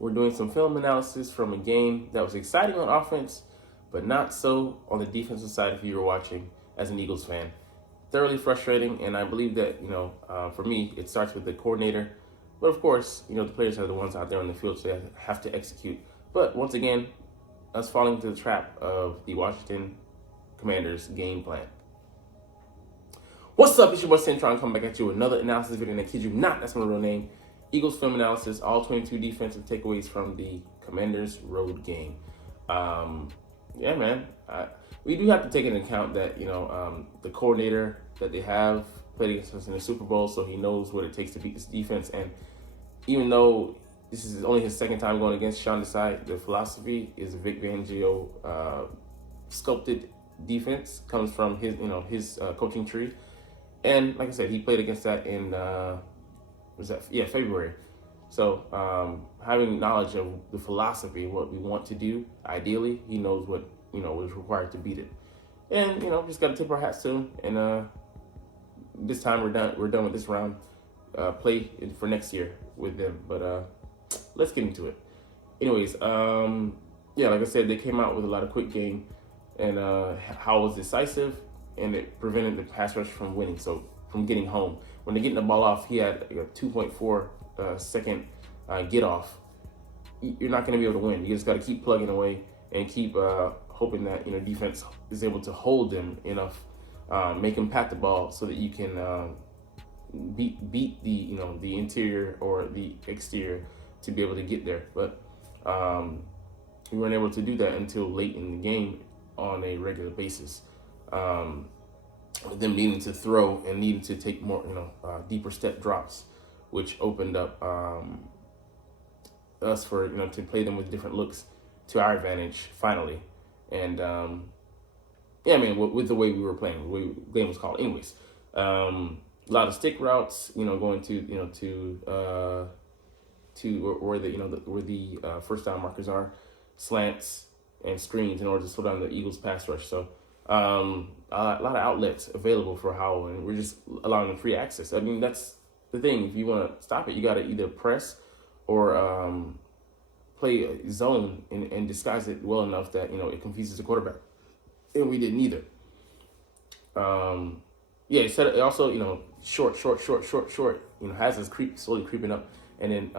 We're doing some film analysis from a game that was exciting on offense, but not so on the defensive side if you were watching as an Eagles fan. Thoroughly frustrating, and I believe that, for me, it starts with the coordinator. But of course, the players are the ones out there on the field, so they have to execute. But once again, us falling into the trap of the Washington Commanders game plan. What's up? It's your boy Centron coming back at you with another analysis video, and I kid you not, that's my real name. Eagles film analysis, all 22 defensive takeaways from the Commanders road game. Yeah, man. We do have to take into account that, the coordinator that they have played against us in the Super Bowl, so he knows what it takes to beat this defense. And even though this is only his second time going against Sean Desai, the philosophy is Vic Fangio sculpted defense, comes from his coaching tree. And like I said, he played against that in February. So having knowledge of the philosophy, what we want to do, ideally, he knows what is required to beat it. And just got to tip our hats to him. And this time we're done with this round. Play for next year with them. But let's get into it. Anyways, like I said, they came out with a lot of quick game, and Howell was decisive, and it prevented the pass rush from winning. So from getting home, when they're getting the ball off, he had a 2.4 second get off. You're not going to be able to win. You just got to keep plugging away and keep hoping that defense is able to hold them enough, make them pat the ball so that you can beat the interior or the exterior to be able to get there. But we weren't able to do that until late in the game on a regular basis. Them needing to throw and needing to take more, deeper step drops, which opened up us for, to play them with different looks to our advantage finally. And with the way we were playing, the way the game was called. Anyways, a lot of stick routes, going to where the first down markers are, slants and screens in order to slow down the Eagles pass rush. So a lot of outlets available for Howell, and we're just allowing them free access. I mean, that's the thing. If you want to stop it, you got to either press or play a zone and disguise it well enough that it confuses the quarterback. And we didn't either. It also short. Has us slowly creeping up, and then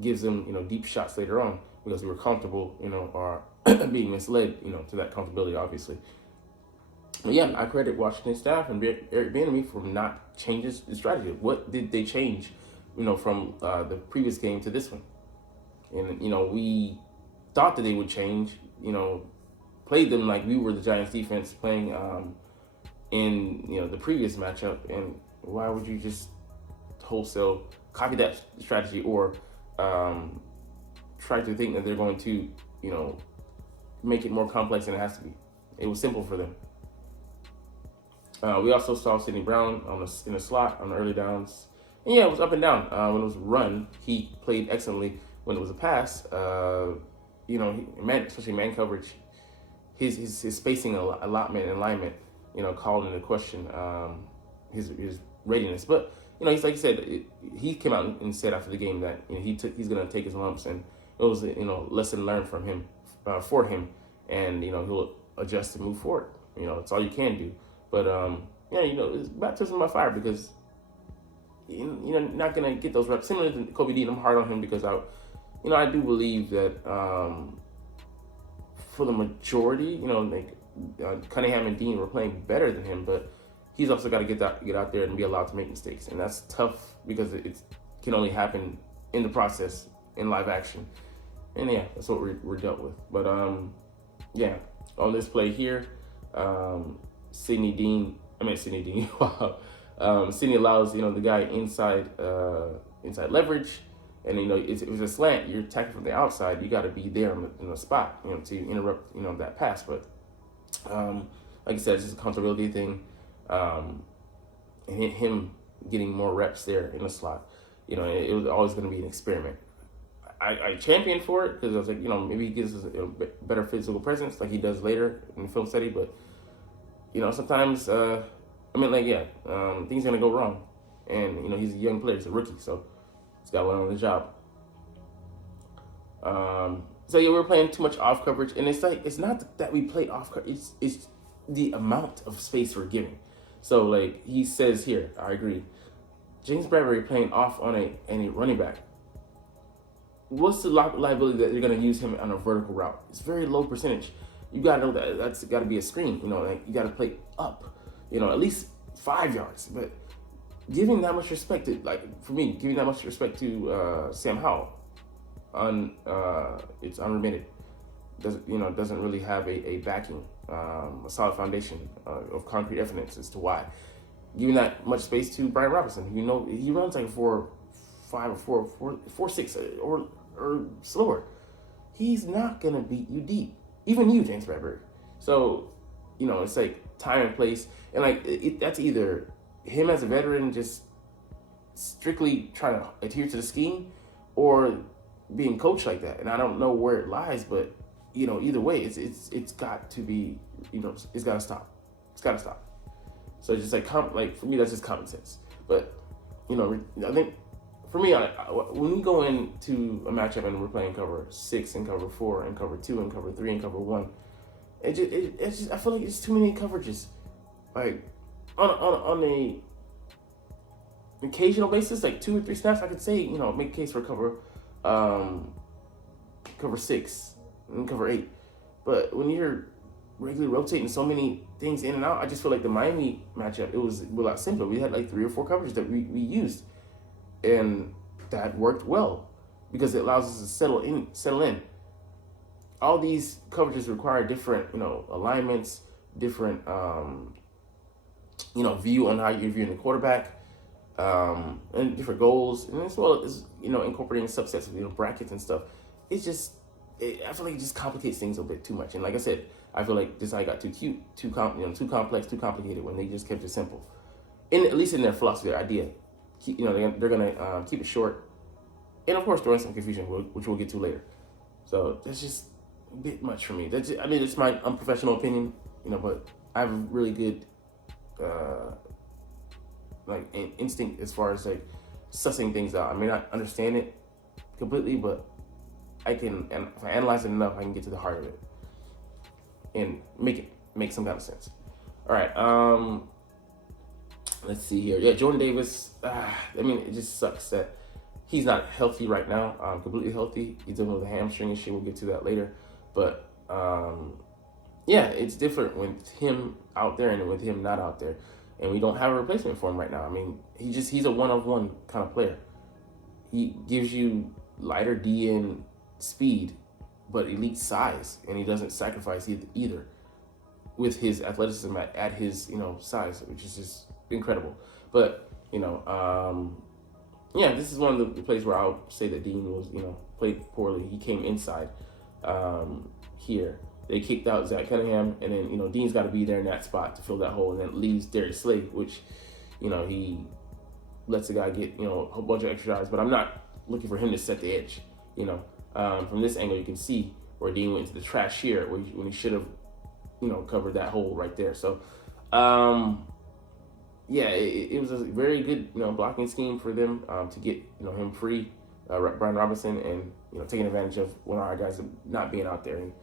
gives them deep shots later on because we were comfortable or being misled to that comfortability, obviously. But yeah, I credit Washington staff and Eric Bieniemy for not changing the strategy. What did they change, from the previous game to this one? And we thought that they would change. Played them like we were the Giants defense playing in the previous matchup. And why would you just wholesale copy that strategy or try to think that they're going to make it more complex than it has to be? It was simple for them. We also saw Sidney Brown in the slot on the early downs. And it was up and down. When it was a run, he played excellently. When it was a pass, especially man coverage, his spacing, allotment, and alignment, called into question his readiness. But he's like you said, he came out and said after the game that he's gonna take his lumps, and it was lesson learned from him for him, and he'll adjust to move forward. It's all you can do. But it's baptism by fire because not gonna get those reps. Similar to Kobe Dean, I'm hard on him because I do believe that for the majority, Cunningham and Dean were playing better than him, but he's also got to get out there and be allowed to make mistakes, and that's tough because it can only happen in the process in live action, and that's what we're dealt with. But on this play here. Sidney Dean. Wow. Sidney allows the guy inside leverage, and it was a slant. You're attacking from the outside. You got to be there in the spot to interrupt that pass. But like I said, it's just a comfortability thing. And him getting more reps there in the slot. It was always going to be an experiment. I championed for it because I was like, maybe he gives us a better physical presence like he does later in the film study, but sometimes, things are going to go wrong. And, he's a young player. He's a rookie, so he's got to learn on the job. So yeah, we're playing too much off coverage, and it's like it's not that we play off coverage; it's the amount of space we're giving. So like he says here, I agree. James Bradbury playing off on a running back. What's the liability that you're going to use him on a vertical route? It's very low percentage. You got to know that that's got to be a screen. Like you got to play up. At least 5 yards. But giving that much respect to, like for me, giving that much respect to Sam Howell, it's unremitted. Doesn't really have a backing, a solid foundation of concrete evidence as to why. Giving that much space to Brian Robinson, he runs like 4.5 or 4.6 or slower. He's not gonna beat you deep, even you, James Bradbury. So, it's like time and place, and like that's either him as a veteran just strictly trying to adhere to the scheme, or being coached like that. And I don't know where it lies, but either way, it's got to be, it's got to stop. It's got to stop. So it's just like for me, that's just common sense. But I think for me, when we go into a matchup and we're playing cover 6 and cover 4 and cover 2 and cover 3 and cover 1, it's just I feel like it's too many coverages. Like on a occasional basis, like 2 or 3 snaps, I could say make a case for cover 6 and cover 8. But when you're regularly rotating so many things in and out, I just feel like the Miami matchup, it was a lot simpler. We had like 3 or 4 coverages that we used, and that worked well because it allows us to settle in. All these coverages require different alignments, different view on how you're viewing the quarterback, and different goals, and as well as incorporating subsets of brackets and stuff. It's just I feel like it just complicates things a bit too much. And like I said, I feel like Desai got too cute, too complex, too complicated when they just kept it simple. At least in their philosophy, their idea, they're gonna keep it short, and of course throw in some confusion, which we'll get to later. So that's just a bit much for me. It's my unprofessional opinion, but I have a really good instinct as far as like sussing things out. I may not understand it completely, but I can, and if I analyze it enough, I can get to the heart of it and make some kind of sense. All right, let's see here. Yeah, Jordan Davis. It just sucks that he's not healthy right now. Completely healthy. He's dealing with a hamstring issue. We'll get to that later. But yeah, it's different with him out there and with him not out there, and we don't have a replacement for him right now. He's a one-of-one kind of player. He gives you lighter DN speed, but elite size, and he doesn't sacrifice either with his athleticism at his size, which is just incredible. But yeah, this is one of the plays where I'll say that Dean was played poorly. He came inside here. They kicked out Zach Cunningham, and then Dean's got to be there in that spot to fill that hole, and then it leaves Darius Slay, which he lets the guy get a whole bunch of extra yards. But I'm not looking for him to set the edge. From this angle, you can see where Dean went into the trash here, when he should have, covered that hole right there. So, yeah, it was a very good, blocking scheme for them to get, him free, Brian Robinson, and taking advantage of one of our guys not being out there. And it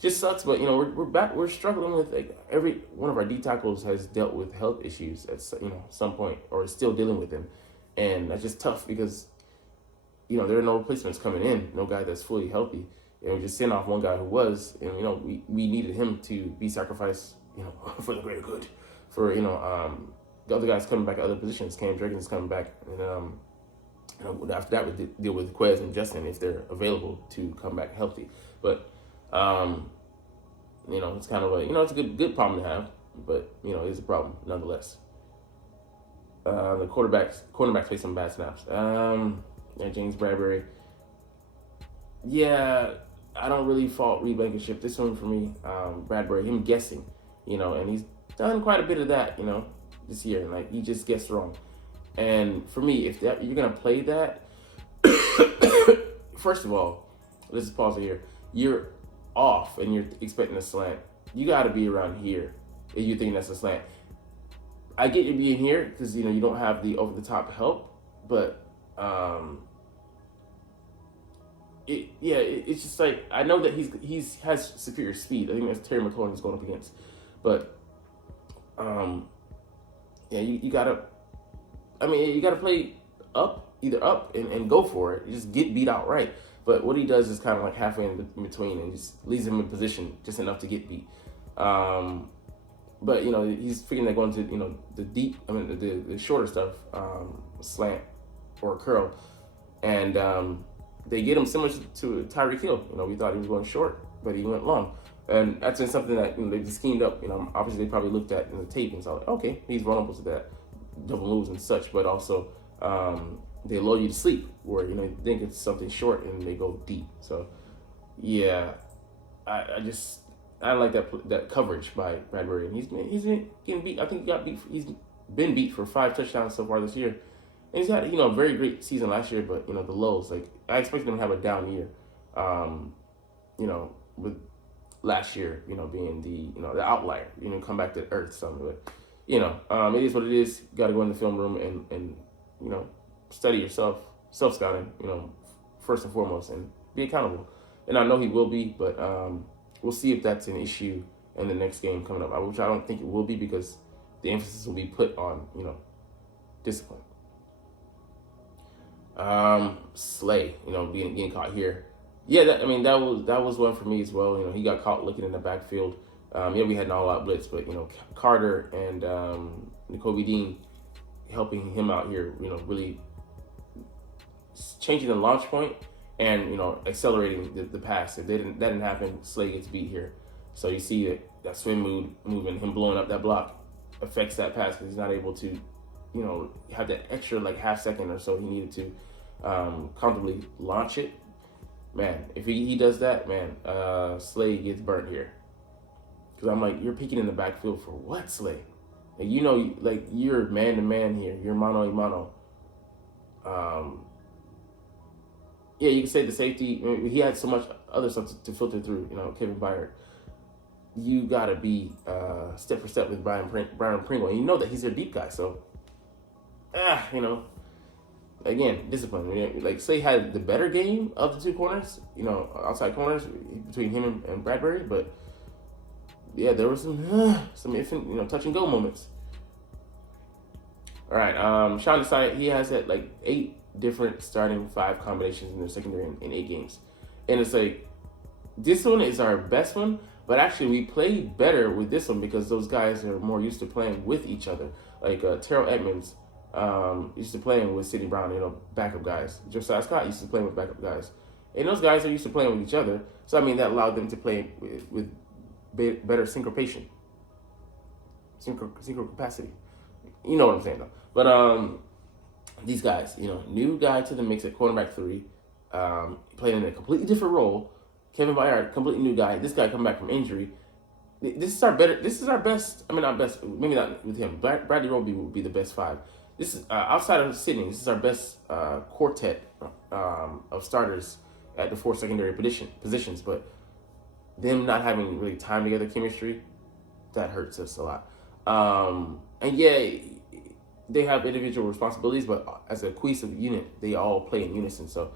just sucks, but we're back. We're struggling with every one of our D tackles has dealt with health issues at some point, or is still dealing with them, and that's just tough because there are no replacements coming in, no guy that's fully healthy. And we just sent off one guy who was, and we needed him to be sacrificed, for the greater good. For the other guys coming back at other positions, Cam Dragon is coming back, and after that we deal with Quez and Justin if they're available to come back healthy. But it's kind of it's a good problem to have, but it's a problem nonetheless. The cornerbacks play some bad snaps. And James Bradbury. Yeah, I don't really fault Reed Blankenship. This one for me, Bradbury, him guessing, and he's done quite a bit of that, this year. Like, he just gets wrong. And for me, if you're going to play that, first of all, let's just pause it here. You're off and you're expecting a slant. You got to be around here if you think that's a slant. I get you being here because, you don't have the over-the-top help, but it's just like I know that he's has superior speed. I think that's Terry McLaurin he's going up against, but yeah, you gotta. I mean, you gotta play either up and go for it. You just get beat outright. But what he does is kind of like halfway in between and just leaves him in position just enough to get beat. But he's figuring that going to the deep, the shorter stuff, slant or curl, and they get him similar to Tyreek Hill. We thought he was going short, but he went long, and that's been something that they just schemed up. Obviously they probably looked at in the tape and saw like, okay, he's vulnerable to that double moves and such, but also they lull you to sleep where think it's something short and they go deep. So yeah, I like that coverage by Bradbury, and he's been getting beat. I think he's been beat for 5 touchdowns so far this year, and he's had a very great season last year. But the lows, like I expected him to have a down year, with last year being the outlier, come back to earth something. But it is what it is. Got to go in the film room and study yourself, self scouting, first and foremost, and be accountable. And I know he will be, but we'll see if that's an issue in the next game coming up, which I don't think it will be because the emphasis will be put on, discipline. Slay, getting caught here. Yeah, that was one for me as well. He got caught looking in the backfield. We had an all-out blitz, but Carter and N'Kobe Dean helping him out here. Really changing the launch point and accelerating the pass. If that didn't happen, Slay gets beat here. So you see that swim move and him blowing up that block affects that pass because he's not able to have that extra like half second or so he needed to comfortably launch it. Man, if he does that, man, Slay gets burnt here. Because I'm like, you're peeking in the backfield for what, Slay? Like, you're man-to-man here. You're mano-a-mano. Yeah, you can say the safety. He had so much other stuff to filter through, Kevin Byard. You got to be step for step with Brian Pringle. And you know that he's their deep guy. So, again, discipline. Like, Slay had the better game of the two corners, outside corners between him and Bradbury. But, yeah, there was some iffy, touch and go moments. All right, Sean Desai, he has had like 8 different starting 5 combinations in the secondary in 8 games. And it's like, this one is our best one, but actually we played better with this one because those guys are more used to playing with each other. Like Terrell Edmonds used to playing with Sidney Brown, backup guys. Josiah Scott used to playing with backup guys. And those guys are used to playing with each other. So, that allowed them to play with better syncopation. Synchro capacity. You know what I'm saying, though. But these guys, new guy to the mix at cornerback 3, playing in a completely different role. Kevin Byard, completely new guy. This guy coming back from injury. This is our best. Not best. Maybe not with him. Bradley Roby will be the best 5. This is outside of Sydney. This is our best quartet of starters at the 4 secondary positions. But them not having really time together, chemistry, that hurts us a lot. And yeah, they have individual responsibilities, but as a cohesive unit, they all play in unison. So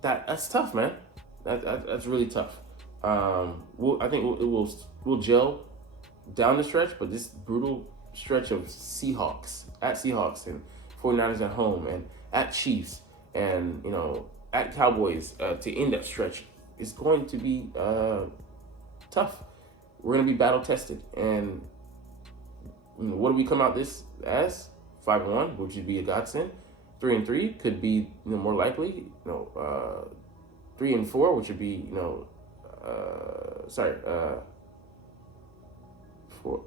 that's tough, man. That's really tough. I think we'll gel down the stretch, but this brutal stretch of Seahawks and 49ers at home and at Chiefs and at Cowboys to end that stretch is going to be tough. We're going to be battle tested, and what do we come out this as? 5-1, which would be a godsend. 3-3 could be more likely. 3-4, which would be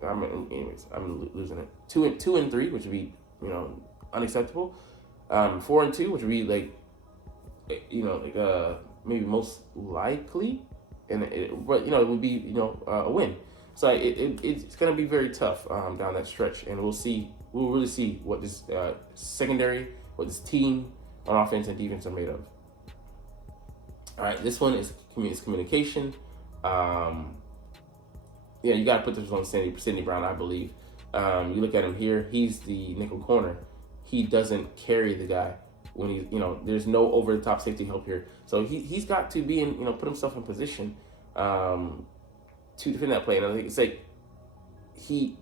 I'm losing it. 2-3, which would be unacceptable. 4-2, which would be maybe most likely, but it would be a win. So it's going to be very tough down that stretch, and we'll really see what this secondary, what this team on offense and defense are made of. All right, this one is communication. You got to put this on Sidney Brown, I believe. You look at him here; he's the nickel corner. He doesn't carry the guy. when he's, there's no over the top safety help here. So he's got to be in, put himself in position to defend that play. And I think it's like he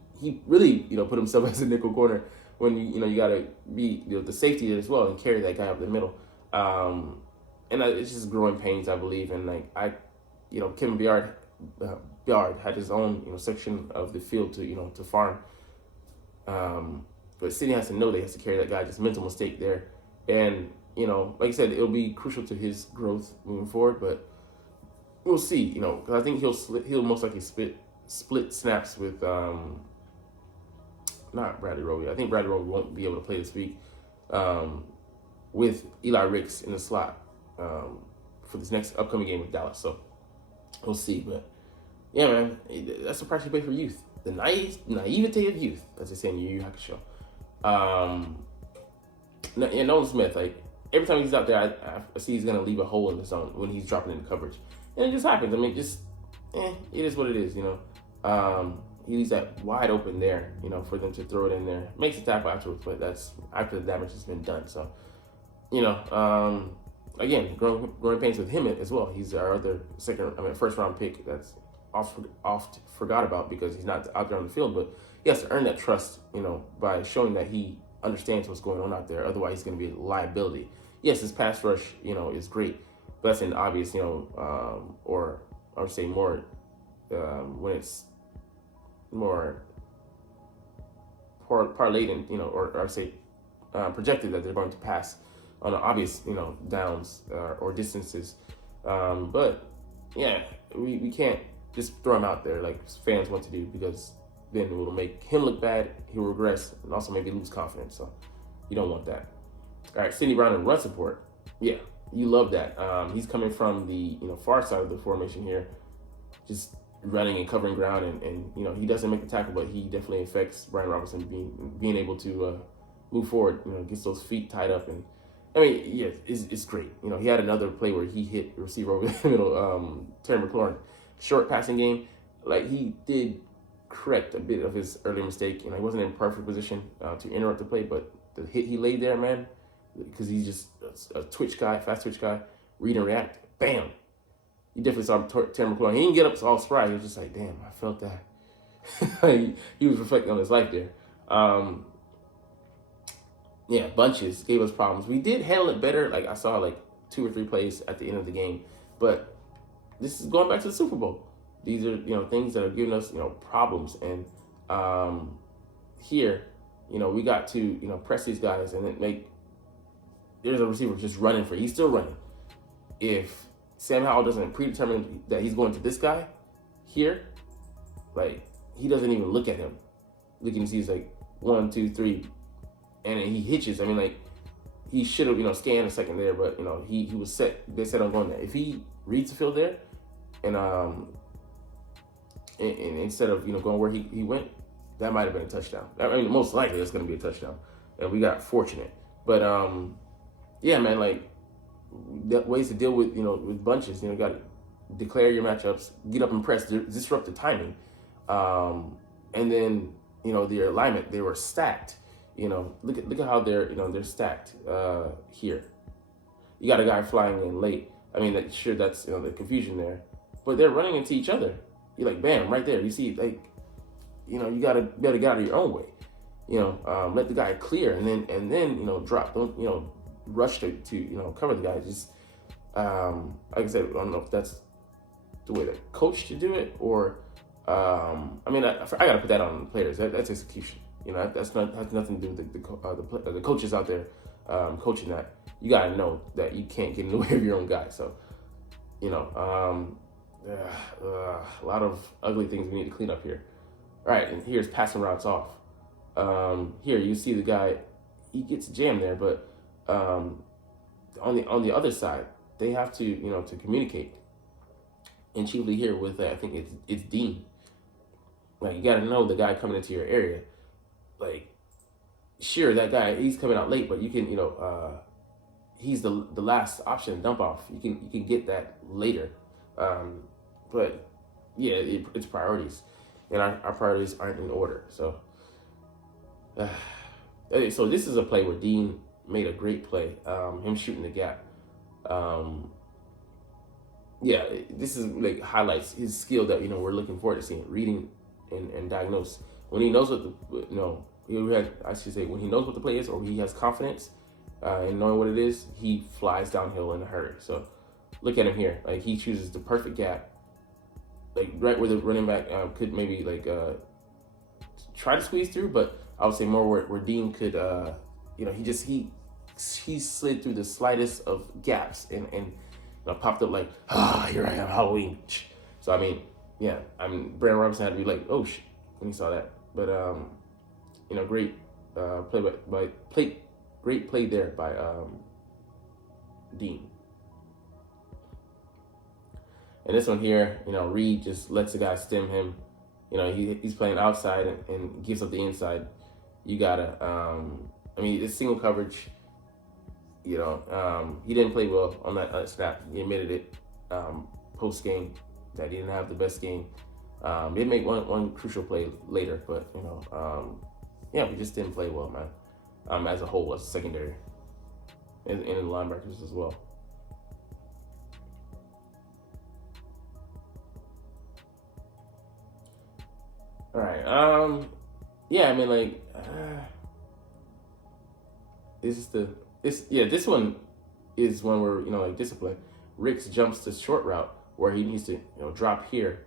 really, put himself as a nickel corner when you got to be the safety as well and carry that guy up the middle. And it's just growing pains, I believe. And like Kevin Byard had his own section of the field to farm. But City has to know they has to carry that guy. Just mental mistake there, and like I said, it'll be crucial to his growth moving forward. But we'll see. Because I think he'll most likely split snaps with not Bradley Roby. I think Bradley Roby won't be able to play this week with Eli Ricks in the slot for this next upcoming game with Dallas. So we'll see. But yeah, man, that's a price you pay for youth. The naivete of youth, as they say in Yu Yu Hakusho. And Nolan Smith, like every time he's out there, I see he's gonna leave a hole in the zone when he's dropping into coverage, and it just happens. I mean, it is what it is, He leaves that wide open there, for them to throw it in there. Makes a tackle afterwards, but that's after the damage has been done. So, again, growing pains with him as well. He's our other first round pick that's oft forgot about because he's not out there on the field, but he has to earn that trust, by showing that he understands what's going on out there. Otherwise, he's going to be a liability. Yes, his pass rush, is great, but that's an obvious, or I would say more when it's more parlayed and, or I would say projected that they're going to pass on an obvious, downs or distances. But yeah, we can't just throw him out there like fans want to do, because then it will make him look bad, he'll regress, and also maybe lose confidence. So you don't want that. All right, Sidney Brown and run support. Yeah, you love that. He's coming from the far side of the formation here, just running and covering ground, and he doesn't make the tackle, but he definitely affects Brian Robinson being able to move forward. Gets those feet tied up, and I mean, yeah, it's great. He had another play where he hit the receiver over the middle, Terry McLaurin. Short passing game, like he did correct a bit of his earlier mistake. He wasn't in perfect position to interrupt the play, but the hit he laid there, man, because he's just a fast twitch guy, read and react, bam. You definitely saw Terry McLaurin. He didn't get up all spry. He was just like, damn, I felt that. He was reflecting on his life there. Yeah, bunches gave us problems. We did handle it better. Like I saw like 2 or 3 plays at the end of the game, but this is going back to the Super Bowl. These are, things that are giving us, problems. And here, we got to, press these guys and then there's a receiver just running he's still running. If Sam Howell doesn't predetermine that he's going to this guy here, like, he doesn't even look at him. Looking to see, he's like 1, 2, 3, and then he hitches. I mean, like, he should have, scanned a second there, but, he was set. They said on going there. If he reads the field there, and instead of going where he went, that might have been a touchdown. I mean, most likely that's going to be a touchdown, and we got fortunate. But yeah, man, like ways to deal with with bunches. You got to declare your matchups, get up and press, disrupt the timing, and then the alignment. They were stacked. Look at how they're stacked here. You got a guy flying in late. I mean, that's the confusion there. But they're running into each other. You're like, bam, right there. You see, like, you gotta get out of your own way. Let the guy clear and then drop. Don't rush to cover the guy. Just like I said, I don't know if that's the way the coach should do it, or I mean, I gotta put that on the players. That's execution. That's not has nothing to do with the coaches out there coaching that. You gotta know that you can't get in the way of your own guy. So a lot of ugly things we need to clean up here. All right, and here's passing routes off. Here you see the guy, he gets jammed there, but on the other side, they have to to communicate. And chiefly here with I think it's Dean. Like, you got to know the guy coming into your area. Like, sure, that guy, he's coming out late, but you can he's the last option to dump off. You can get that later. But yeah, it's priorities, and our priorities aren't in order. So, so this is a play where Dean made a great play. Him shooting the gap. Yeah, this is like highlights his skill that we're looking forward to seeing, reading and diagnose. When he knows what I should say, when he knows what the play is, or he has confidence in knowing what it is, he flies downhill in a hurry. So look at him here. Like, he chooses the perfect gap, like right where the running back could maybe try to squeeze through, but I would say more where Dean could, he slid through the slightest of gaps and popped up like, here I am, Halloween. So Brandon Robinson had to be like, oh shit, when he saw that. But great great play there by Dean. And this one here, Reed just lets the guy stem him. He's playing outside and gives up the inside. You gotta, it's single coverage. He didn't play well on that snap. He admitted it post game that he didn't have the best game. He did make one crucial play later, but we just didn't play well, man. As a whole, as a secondary, and the linebackers as well. All right. This one is when we're discipline. Ricks jumps to short route where he needs to drop here.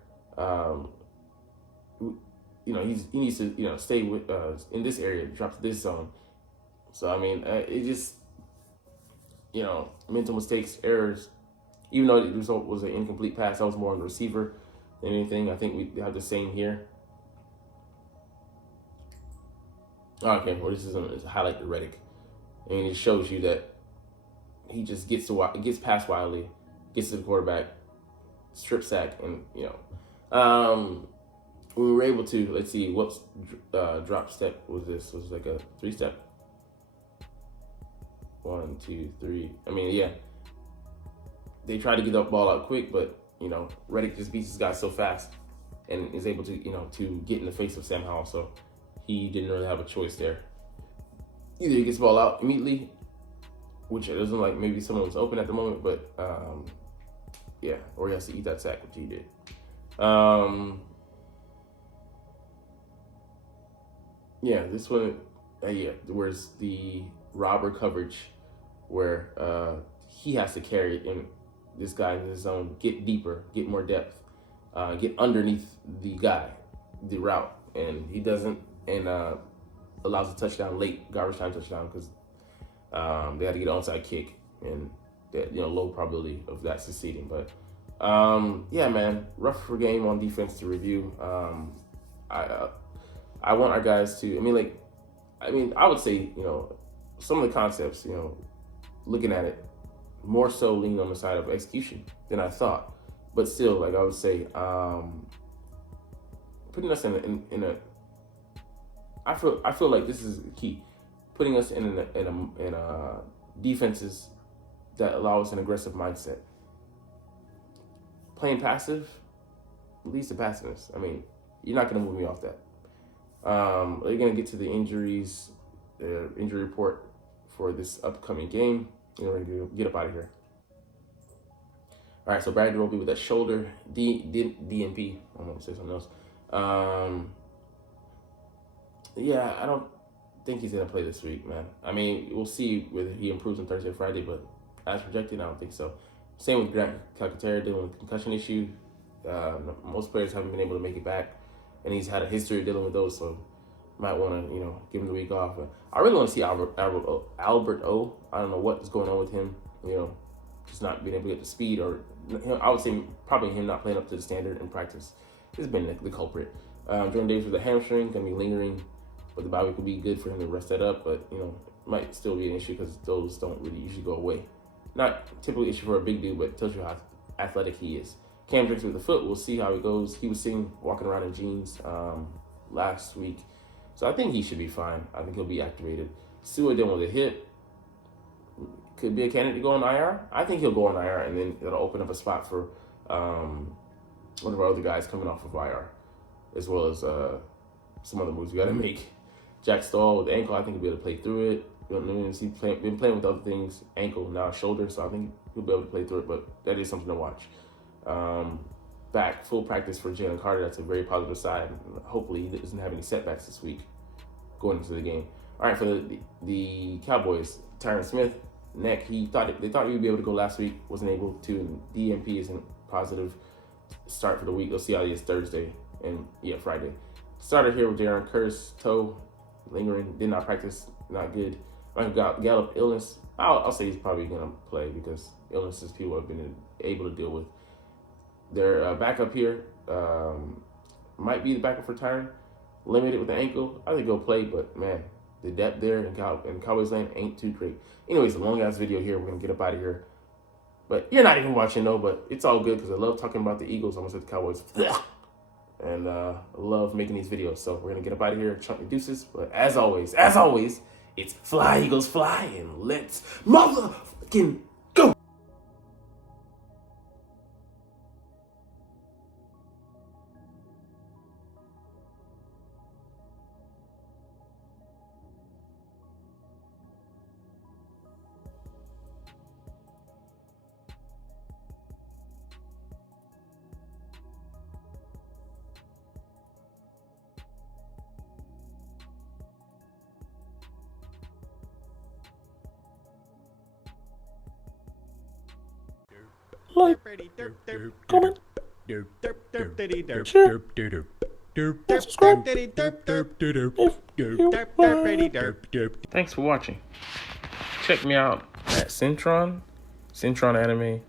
He needs to stay with in this area, drop to this zone. So it just mental mistakes, errors. Even though the result was an incomplete pass, that was more on the receiver than anything. I think we have the same here. Okay, well, this is a highlight to Reddick. It shows you that he just gets past Wiley, gets to the quarterback, strip sack, and we were able to, let's see, what drop step was this? Was it like a 3-step? 1, 2, 3. They tried to get the ball out quick, but Reddick just beats this guy so fast and is able to to get in the face of Sam Howell. So he didn't really have a choice there. Either he gets the ball out immediately, which it doesn't like maybe someone was open at the moment, but or he has to eat that sack, which he did. This one, where's the robber coverage where he has to carry it in this guy in his zone, get deeper, get more depth, get underneath the guy, the route, and he doesn't, and allows a touchdown late, garbage time touchdown, because they had to get an onside kick, and that low probability of that succeeding. But rough for game on defense to review. I want our guys to, I would say, some of the concepts, looking at it, more so lean on the side of execution than I thought. But still, I would say, putting us in a I feel like this is key, putting us in a defenses that allow us an aggressive mindset. Playing passive leads to passiveness. You're not going to move me off that. We're going to get to the injuries, injury report for this upcoming game. We're going to get up out of here. All right, so Bradley will be with that shoulder, DNP. I don't want to say something else. I don't think he's going to play this week, man. We'll see whether he improves on Thursday or Friday, but as projected, I don't think so. Same with Grant Calcaterra dealing with concussion issue. Most players haven't been able to make it back, and he's had a history of dealing with those, so might want to, give him the week off. But I really want to see Albert O. I don't know what is going on with him, just not being able to get the speed, or I would say probably him not playing up to the standard in practice. This has been the culprit. Jordan Davis with a hamstring, going to be lingering, but the bye week will be good for him to rest that up, but, might still be an issue because those don't really usually go away. Not typically an issue for a big dude, but tells you how athletic he is. Cam Drakes with the foot, we'll see how he goes. He was seen walking around in jeans last week, so I think he should be fine. I think he'll be activated. Sua dealing with a hip, could be a candidate to go on IR. I think he'll go on IR, and then it'll open up a spot for one of our other guys coming off of IR, as well as some other moves we got to make. Jack Stahl with the ankle, I think he'll be able to play through it. He's been playing with other things, ankle, now shoulder, so I think he'll be able to play through it, but that is something to watch. Back, full practice for Jalen Carter. That's a very positive side. Hopefully he doesn't have any setbacks this week going into the game. All right, for the Cowboys, Tyron Smith, neck, they thought he would be able to go last week, wasn't able to, and DMP isn't positive start for the week. We'll see how he is Thursday and Friday. Started here with Darren Curse, toe lingering, did not practice, not good. Michael Gallup, illness. I'll say he's probably going to play because illnesses people have been able to deal with. Their backup here might be the backup for Tyron. Limited with the ankle. I think he'll play, but man, the depth there in Cowboys lane ain't too great. Anyways, a long ass video here. We're going to get up out of here. But you're not even watching, though, but it's all good because I love talking about the Eagles. I almost said the Cowboys. And I love making these videos. So we're going to get up out of here. Chunk the deuces. But as always, it's fly, Eagles, fly, and let's motherfucking go. Like, comment, share, and subscribe if you want. Thanks for watching. Check me out at Centron Anime,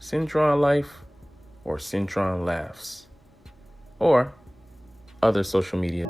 Centron Life, or Centron Laughs, or other social media.